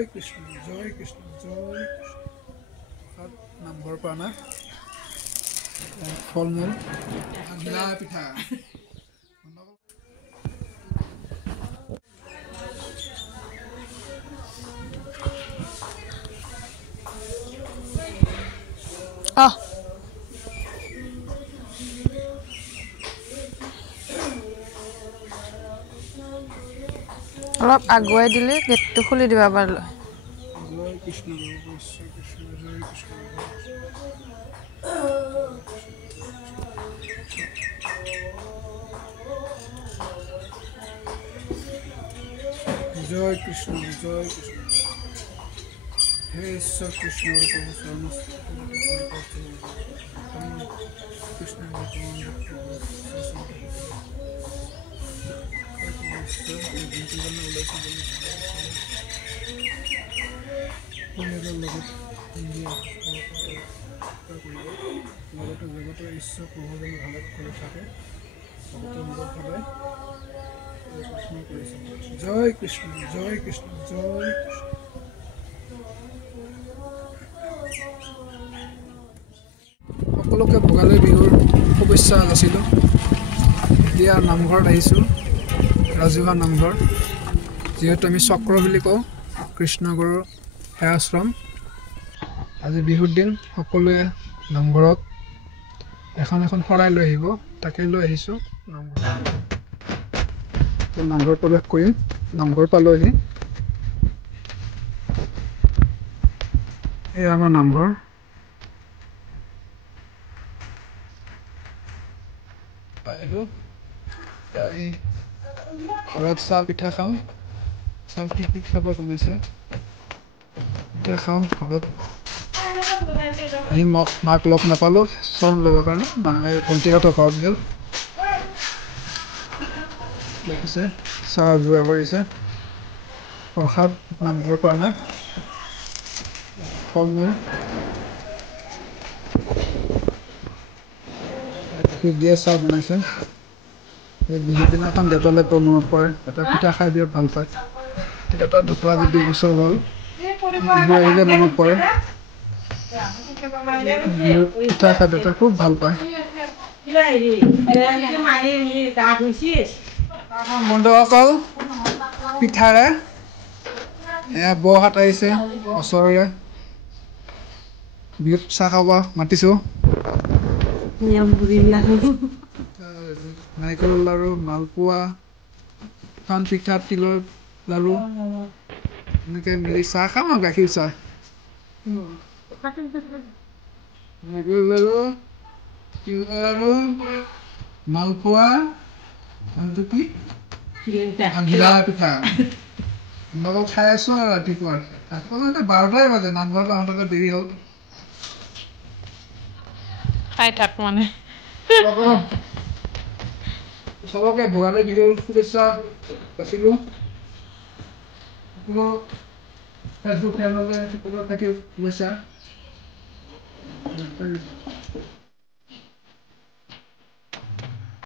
জয় কৃষ্ণ জয় কৃষ্ণ জয় নামঘৰ পৰা না ফল মূল ঘিলা পিঠা অলপ আগুৱাই দিলে গেটটো খুলি দিব পাৰিলো জয় কৃষ্ণ কৃষ্ণ জয় কৃষ্ণ জয় কৃষ্ণ জয় কৃষ্ণ হে ঈশ্বৰ কৃষ্ণৰ প্ৰভু চৰণ কৃষ্ণ লগতে জগতৰ ঈশ্বৰ প্ৰভুজন ভালত কৰি থাকে সদায় জয় কৃষ্ণ জয় কৃষ্ণ জয় কৃষ্ণ সকলোকে ভোগালী বিহুৰ শুভেচ্ছা যাচিলোঁ এতিয়া নামঘৰত আহিছোঁ ৰাজহুৱা নামঘৰ যিহেতু আমি চক্ৰ বুলি কওঁ কৃষ্ণগুৰুৰ সেৱাশ্ৰম আজি বিহুৰ দিন সকলোৱে নামঘৰত এখন এখন শৰাই লৈ আহিব তাকে লৈ আহিছোঁ নামঘৰ প্ৰৱেশ কৰিম নামঘৰ পালোহি এয়া আমাৰ নামঘৰ ঘৰত চাহ পিঠা খাওঁ চাহ পিঠা খাব কমিছে পিঠা খাওঁ ঘৰত আহি মাক লগ নাপালোঁ চৰণ ল'বৰ কাৰণে মানুহে ভণ্টিহঁতৰ ঘৰত গ'ল দেখিছে চাহ যোগাৰ কৰিছে প্ৰসাদ নামঘৰ পৰা নাই ফল মূল দিয়ে চাহ বনাইছে বিহুৰ দিনাখন দেউতালৈ মনত পৰে এটা পিঠা খাই বিৰাট ভাল পায় দেউতা ঢুকুৱা আজি 2 বছৰ হ'ল বিহু আহিলে মনত পৰে পিঠা খাই দেউতা খুব ভাল পায় বন্ধুসকল পিঠাৰে এয়া বৌহাত আহিছে ওচৰৰে বিহুত চাহ খাব মাতিছোঁ নাৰিকলৰ লাড়ু মালপোৱা শুকান পিঠা তিলৰ লাড়ু এনেকৈ মিলি চাহ খাম আৰু গাখীৰ চাহ নাৰিকলৰ লাড়ু তিলৰ লাড়ু মালপোৱা আৰু কি ঘিলা পিঠা লগত খাই আছোঁ আৰু ৰাতিপুৱা 12টাই বাজে নামঘৰত আহোঁতে দেৰি হ'ল খাই থাক মানে চবকে ভোগালী বিহুৰ শুভেচ্ছা যাচিলোঁ ফেচবুক পেজলৈ থাকিল শুভেচ্ছা